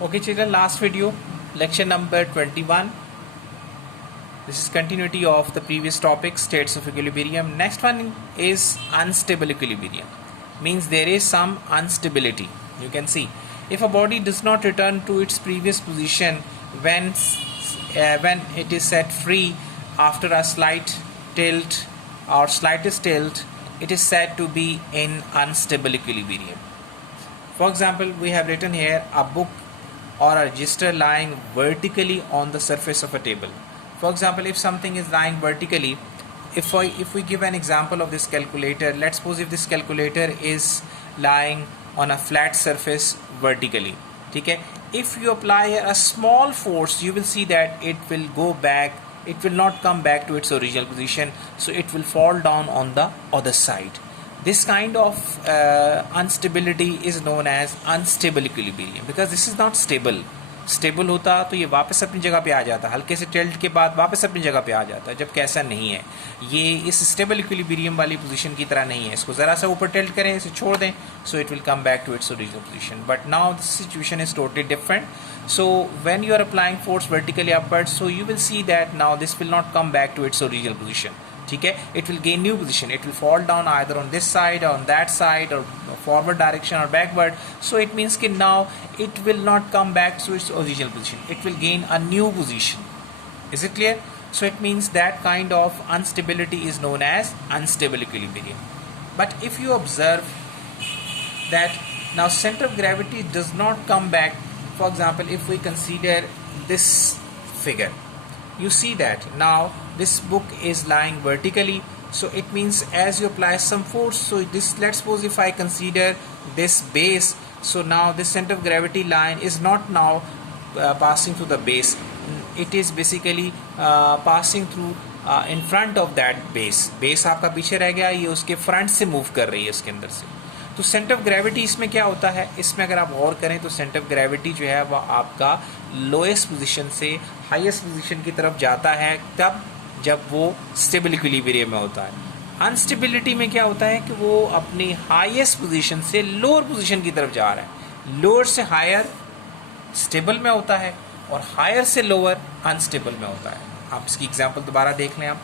Okay children, last video, lecture number 21. This is continuity of the previous topic, states of equilibrium. Next one is unstable equilibrium. Means there is some instability. You can see if a body does not return to its previous position when it is set free after a slight tilt or slightest tilt, it is said to be in unstable equilibrium. For example, we have written here a book or a register lying vertically on the surface of a table. For example, if something is lying vertically, if we give an example of this calculator, let's suppose if this calculator is lying on a flat surface vertically, okay? If you apply a small force, you will see that it will go back, it will not come back to its original position, so it will fall down on the other side. This kind of instability is known as unstable equilibrium because this is not stable. Stable होता तो ये वापस अपनी जगह पे आ जाता, हल्के से टिल्ट के बाद वापस अपनी जगह पे आ जाता, जबकि ऐसा नहीं है. ये इस स्टेबल इक्विलिब्रियम वाली पोजीशन की तरह नहीं है. इसको ज़रा सा ऊपर टिल्ट करें, इसे छोड़ दें, so it will come back to its original position. But now this situation is totally different. So when you are applying force vertically upwards, so you will see that now this will not come back to its original position. ठीक है, it will gain new position. It will fall down either on this side or on that side or forward direction or backward. So it means that now it will not come back to its original position. It will gain a new position. Is it clear? So it means that kind of instability is known as unstable equilibrium. But if you observe that now center of gravity does not come back. For example, if we consider this figure, you see that now this book is lying vertically, so it means as you apply some force, so this, let's suppose if I consider this base, so now this center of gravity line is not now passing through the base, it is basically passing through in front of that base. Base आपका पीछे रह गया, ये उसके front से move कर रही है इसके अंदर से. तो सेंटर ऑफ ग्रेविटी इसमें क्या होता है, इसमें अगर आप गौर करें तो सेंटर ऑफ ग्रेविटी जो है वह आपका लोएस्ट पोजीशन से हाईएस्ट पोजीशन की तरफ जाता है. तब जब वो स्टेबल इक्विलिब्रियम में होता है. अनस्टेबिलिटी में क्या होता है कि वो अपनी हाईएस्ट पोजीशन से लोअर पोजीशन की तरफ जा रहा है. लोअर से हायर स्टेबल में होता है और हायर से लोअर अनस्टेबल में होता है. आप इसकी एग्जाम्पल दोबारा देख लें. आप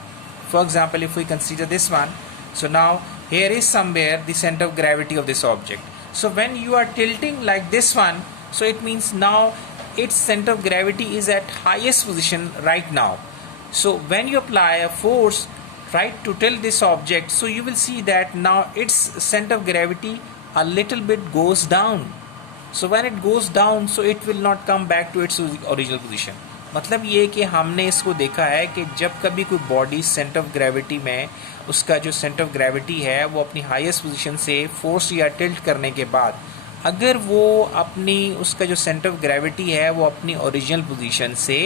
for example if we consider this one, so now here is somewhere the center of gravity of this object. So when you are tilting like this one, so it means now its center of gravity is at highest position right now. So when you apply a force right to tilt this object, so you will see that now its center of gravity a little bit goes down. So when it goes down, so it will not come back to its original position. मतलब ये कि हमने इसको देखा है कि जब कभी कोई बॉडी सेंटर ऑफ ग्रेविटी में उसका जो सेंटर ऑफ ग्रेविटी है वो अपनी हाईएस्ट पोजीशन से फोर्स या टिल्ट करने के बाद अगर वो अपनी उसका जो सेंटर ऑफ ग्रेविटी है वो अपनी ओरिजिनल पोजीशन से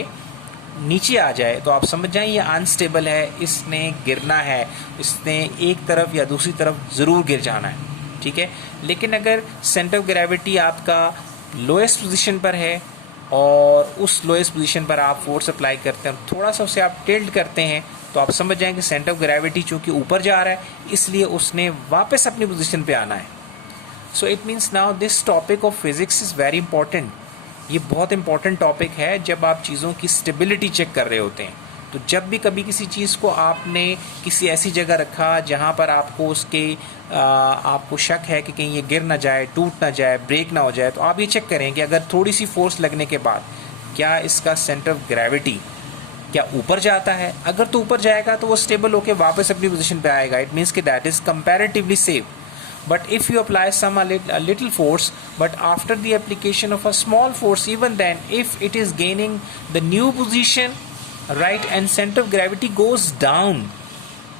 नीचे आ जाए तो आप समझ जाएं ये अनस्टेबल है, इसने गिरना है, इसने एक तरफ या दूसरी तरफ ज़रूर गिर जाना है. ठीक है, लेकिन अगर सेंटर ऑफ ग्रेविटी आपका लोएस्ट पोजीशन पर है और उस लोएस्ट पोजीशन पर आप फोर्स अप्लाई करते हैं, थोड़ा सा उसे आप टिल्ट करते हैं, तो आप समझ जाएंगे कि सेंटर ऑफ ग्रेविटी चूँकि ऊपर जा रहा है इसलिए उसने वापस अपनी पोजीशन पे आना है. So it means now this topic of physics is very important. ये बहुत इंपॉर्टेंट टॉपिक है जब आप चीज़ों की स्टेबिलिटी चेक कर रहे होते हैं. तो जब भी कभी किसी चीज़ को आपने किसी ऐसी जगह रखा जहाँ पर आपको उसके आपको शक है कि कहीं ये गिर ना जाए, टूट ना जाए, ब्रेक ना हो जाए, तो आप ये चेक करें कि अगर थोड़ी सी फोर्स लगने के बाद क्या इसका सेंटर ऑफ ग्रेविटी क्या ऊपर जाता है. अगर तो ऊपर जाएगा तो वो स्टेबल होकर वापस अपनी पोजीशन पे आएगा. इट मीन्स कि that is comparatively safe. But if you apply a little force, but after the application of a small force, even then, if it is gaining the new position, right, and center of gravity goes down.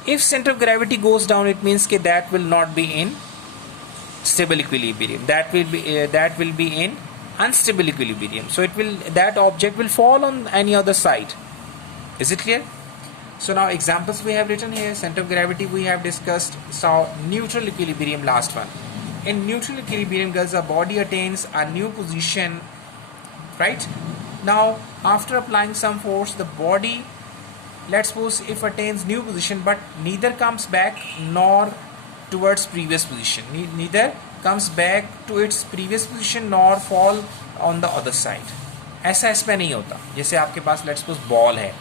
If center of gravity goes down, it means that will not be in stable equilibrium. That will be in unstable equilibrium. So that object will fall on any other side. Is it clear? So now examples we have written here. Center of gravity we have discussed. So neutral equilibrium, last one. In neutral equilibrium, girls, a body attains a new position, right? Now after applying some force, the body, let's suppose if attains new position, but neither comes back nor towards previous position. Neither comes back to its previous position nor fall on the other side. ऐसा इसमें नहीं होता. जैसे आपके पास let's suppose ball है.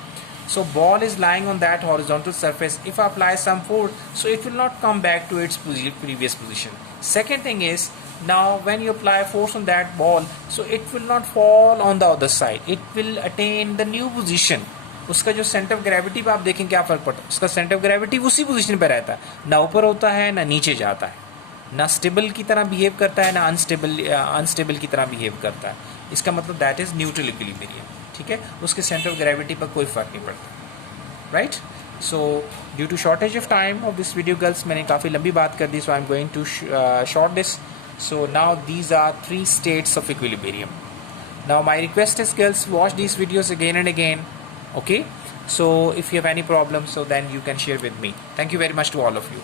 So ball is lying on that horizontal surface. If I apply some force, so it will not come back to its previous position. Second thing is, now when you apply force on that ball, so it will not fall on the other side. It will attain the new position. उसका जो centre of gravity पे आप देखें क्या फर्क पड़ता है. उसका सेंटर ऑफ ग्रेविटी उसी पोजीशन पे रहता है, ना ऊपर होता है ना नीचे जाता है, ना स्टेबल की तरह बिहेव करता है ना अनस्टेबल की तरह बिहेव करता है. इसका मतलब दैट इज न्यूट्रल इक्विलिब्रियम. ठीक है, उसके सेंटर ऑफ ग्रेविटी पर कोई फर्क नहीं पड़ता. Right. So due to shortage of time of this video girls, मैंने काफ़ी लंबी बात कर दी, so I am going to short this. So now these are 3 states of equilibrium. Now my request is girls, watch these videos again and again. Okay, so if you have any problems, so then you can share with me. Thank you very much to all of you.